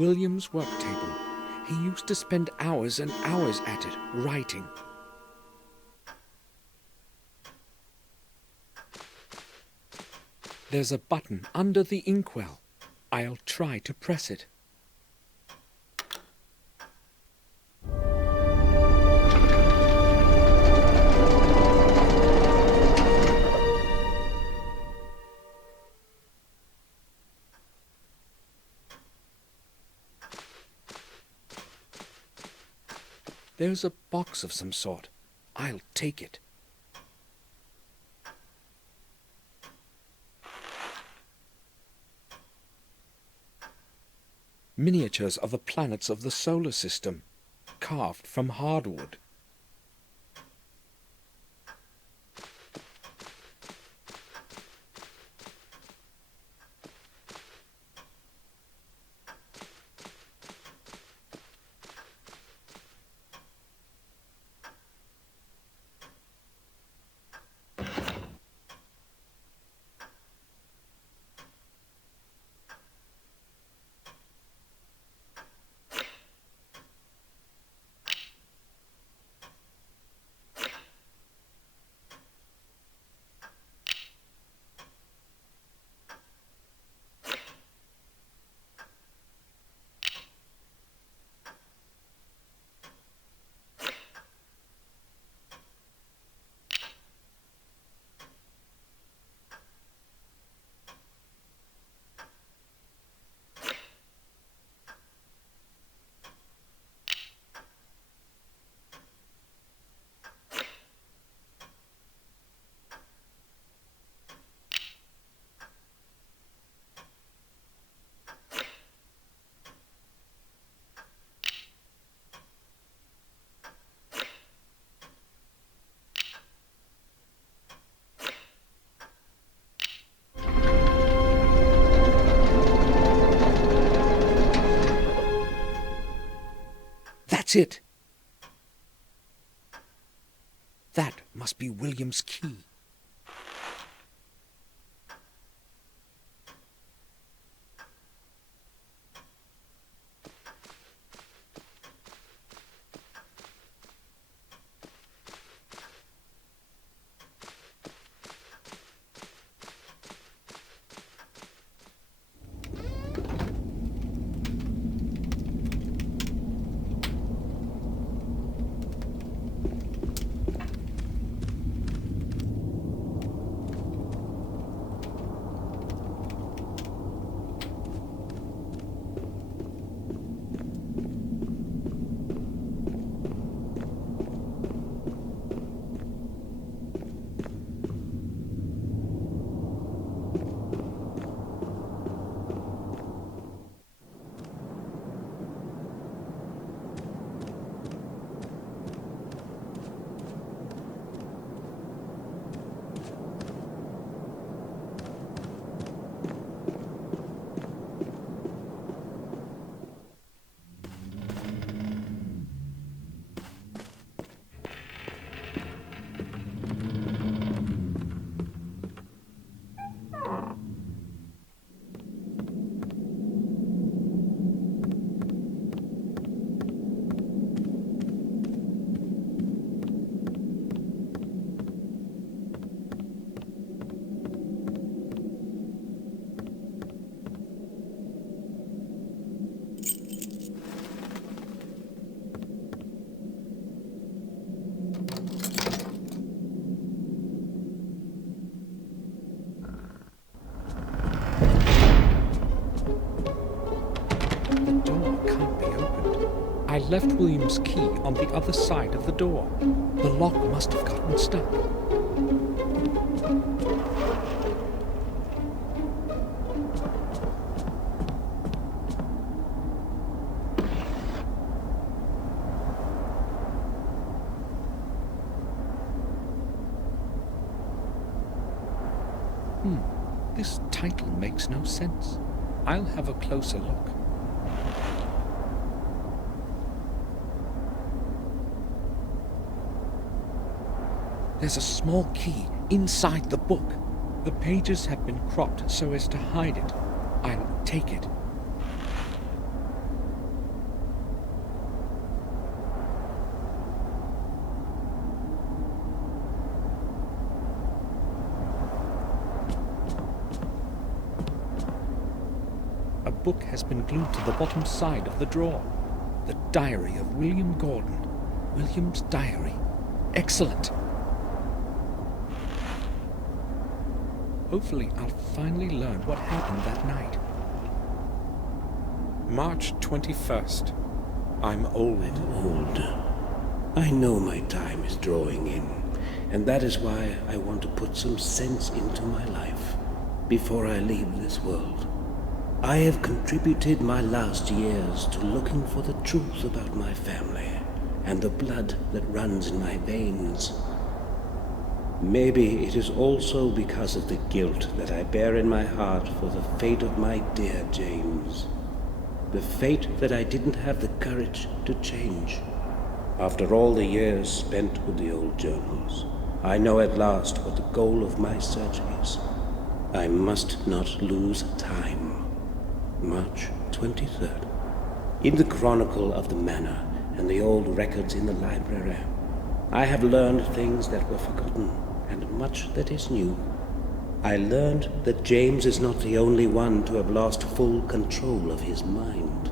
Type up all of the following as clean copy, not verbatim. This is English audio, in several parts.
William's work table. He used to spend hours and hours at it, writing. There's a button under the inkwell. I'll try to press it. There's a box of some sort. I'll take it. Miniatures of the planets of the solar system, carved from hardwood. That's it. That must be William's key. I left William's key on the other side of the door. The lock must have gotten stuck. This title makes no sense. I'll have a closer look. There's a small key inside the book. The pages have been cropped so as to hide it. I'll take it. book has been glued to the bottom side of the drawer. The diary of William Gordon. William's diary. Excellent. Hopefully I'll finally learn what happened that night. March 21st. I'm old. I know my time is drawing in, and that is why I want to put some sense into my life before I leave this world. I have contributed my last years to looking for the truth about my family and the blood that runs in my veins. Maybe it is also because of the guilt that I bear in my heart for the fate of my dear James. The fate that I didn't have the courage to change. After all the years spent with the old journals, I know at last what the goal of my search is. I must not lose time. March 23rd. In the chronicle of the manor and the old records in the library, I have learned things that were forgotten and much that is new. I learned that James is not the only one to have lost full control of his mind.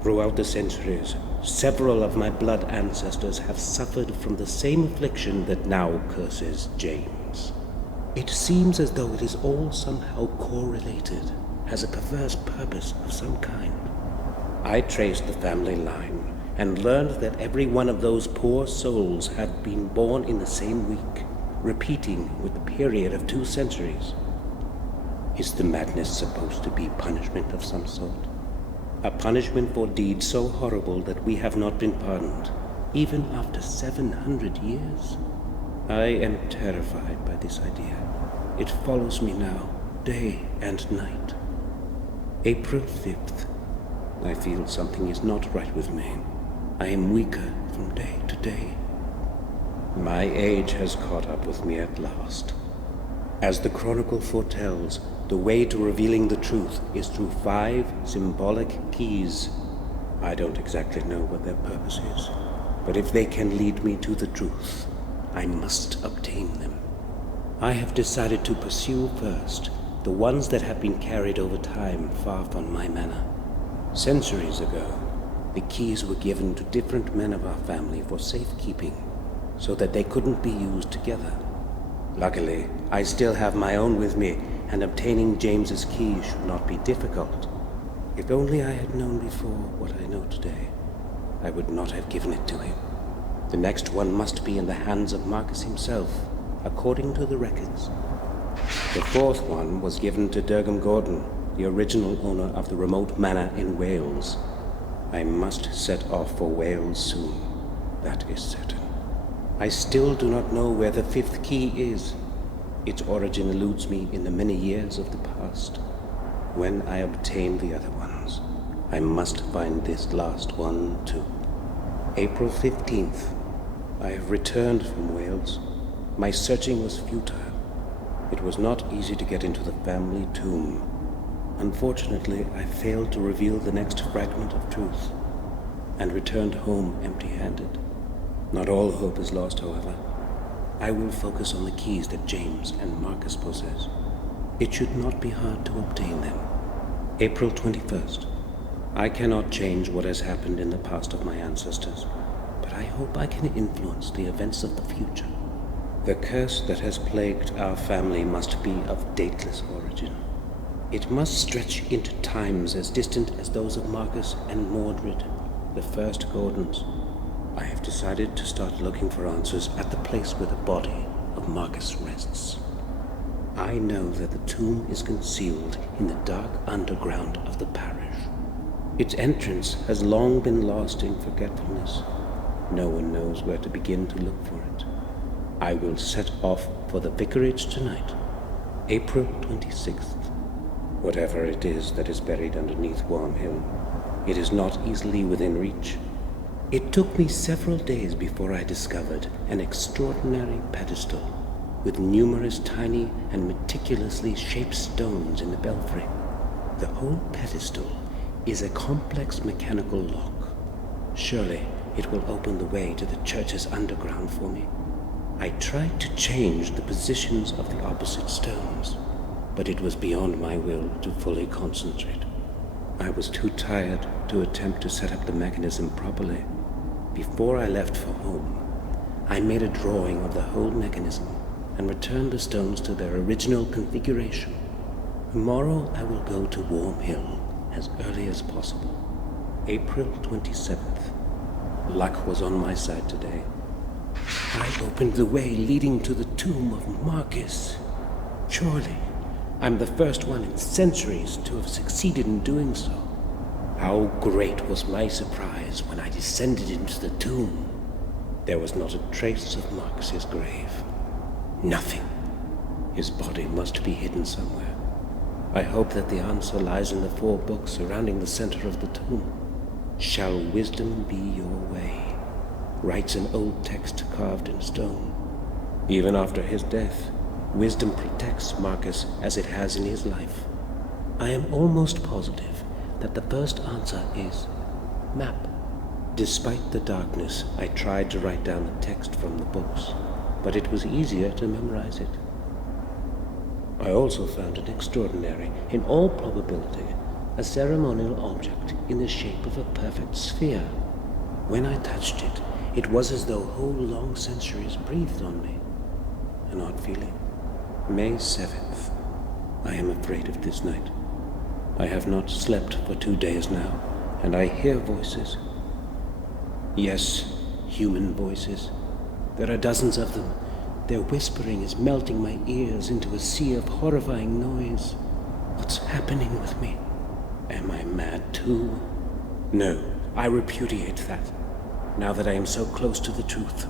Throughout the centuries, several of my blood ancestors have suffered from the same affliction that now curses James. It seems as though it is all somehow correlated, has a perverse purpose of some kind. I traced the family line and learned that every one of those poor souls had been born in the same week, repeating with the period of 2 centuries. Is the madness supposed to be punishment of some sort? A punishment for deeds so horrible that we have not been pardoned, even after 700 years? I am terrified by this idea. It follows me now, day and night. April 5th. I feel something is not right with me. I am weaker from day to day. My age has caught up with me at last. As the chronicle foretells, the way to revealing the truth is through 5 symbolic keys. I don't exactly know what their purpose is, but if they can lead me to the truth, I must obtain them. I have decided to pursue first the ones that have been carried over time far from my manor. Centuries ago, the keys were given to different men of our family for safekeeping, so that they couldn't be used together. Luckily, I still have my own with me, and obtaining James's key should not be difficult. If only I had known before what I know today, I would not have given it to him. The next one must be in the hands of Marcus himself, according to the records. The 4th one was given to Durham Gordon, the original owner of the remote manor in Wales. I must set off for Wales soon, that is certain. I still do not know where the 5th key is. Its origin eludes me in the many years of the past. When I obtain the other ones, I must find this last one too. April 15th. I have returned from Wales. My searching was futile. It was not easy to get into the family tomb. Unfortunately, I failed to reveal the next fragment of truth, and returned home empty-handed. Not all hope is lost, however. I will focus on the keys that James and Marcus possess. It should not be hard to obtain them. April 21st. I cannot change what has happened in the past of my ancestors, but I hope I can influence the events of the future. The curse that has plagued our family must be of dateless origin. It must stretch into times as distant as those of Marcus and Mordred, the first Gordons. I have decided to start looking for answers at the place where the body of Marcus rests. I know that the tomb is concealed in the dark underground of the parish. Its entrance has long been lost in forgetfulness. No one knows where to begin to look for it. I will set off for the vicarage tonight, April 26th. Whatever it is that is buried underneath Worm Hill, it is not easily within reach. It took me several days before I discovered an extraordinary pedestal with numerous tiny and meticulously shaped stones in the belfry. The whole pedestal is a complex mechanical lock. Surely it will open the way to the church's underground for me. I tried to change the positions of the opposite stones, but it was beyond my will to fully concentrate. I was too tired to attempt to set up the mechanism properly. Before I left for home, I made a drawing of the whole mechanism and returned the stones to their original configuration. Tomorrow I will go to Warm Hill as early as possible. April 27th. Luck was on my side today. I opened the way leading to the tomb of Marcus. Surely, I'm the first one in centuries to have succeeded in doing so. How great was my surprise when I descended into the tomb. There was not a trace of Marcus's grave. Nothing. His body must be hidden somewhere. I hope that the answer lies in the 4 books surrounding the center of the tomb. Shall wisdom be your way? Writes an old text carved in stone. Even after his death, wisdom protects Marcus as it has in his life. I am almost positive that the first answer is map. Despite the darkness, I tried to write down the text from the books, but it was easier to memorize it. I also found an extraordinary, in all probability, a ceremonial object in the shape of a perfect sphere. When I touched it, it was as though whole long centuries breathed on me. An odd feeling. May 7th. I am afraid of this night. I have not slept for 2 days now, and I hear voices. Yes, human voices. There are dozens of them. Their whispering is melting my ears into a sea of horrifying noise. What's happening with me? Am I mad too? No, I repudiate that, now that I am so close to the truth.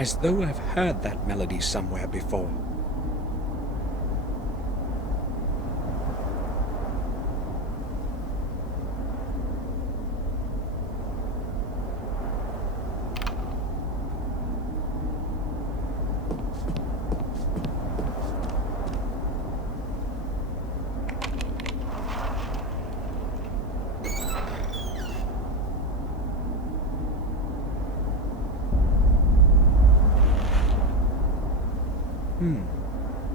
As though I've heard that melody somewhere before.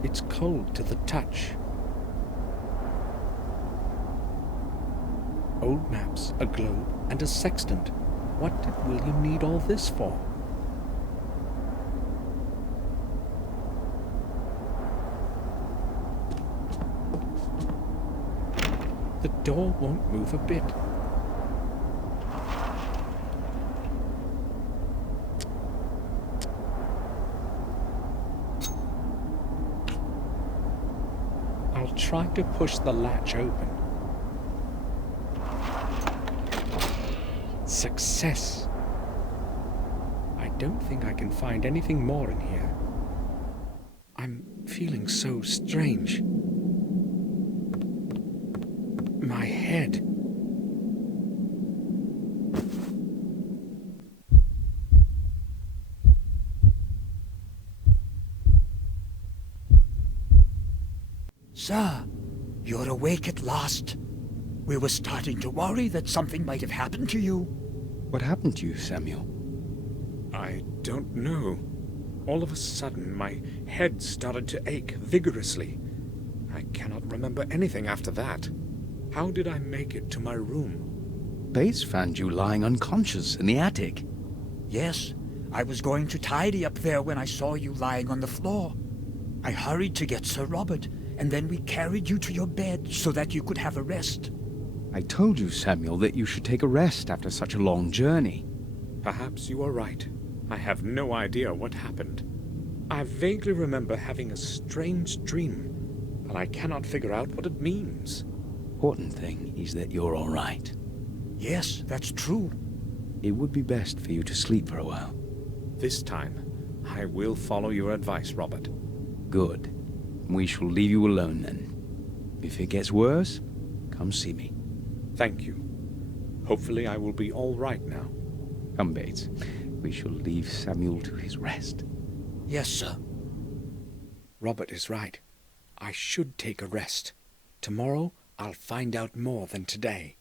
It's cold to the touch. Old maps, a globe, and a sextant. What did William need all this for? The door won't move a bit. I'll try to push the latch open. Success! I don't think I can find anything more in here. I'm feeling so strange. My head. Sir, you're awake at last. We were starting to worry that something might have happened to you. What happened to you, Samuel? I don't know. All of a sudden, my head started to ache vigorously. I cannot remember anything after that. How did I make it to my room? Bates found you lying unconscious in the attic. Yes, I was going to tidy up there when I saw you lying on the floor. I hurried to get Sir Robert, and then we carried you to your bed so that you could have a rest. I told you, Samuel, that you should take a rest after such a long journey. Perhaps you are right. I have no idea what happened. I vaguely remember having a strange dream, but I cannot figure out what it means. Important thing is that you're all right. Yes, that's true. It would be best for you to sleep for a while. This time, I will follow your advice, Robert. Good. We shall leave you alone then. If it gets worse, come see me. Thank you. Hopefully I will be all right now. Come, Bates. We shall leave Samuel to his rest. Yes, sir. Robert is right. I should take a rest. Tomorrow I'll find out more than today.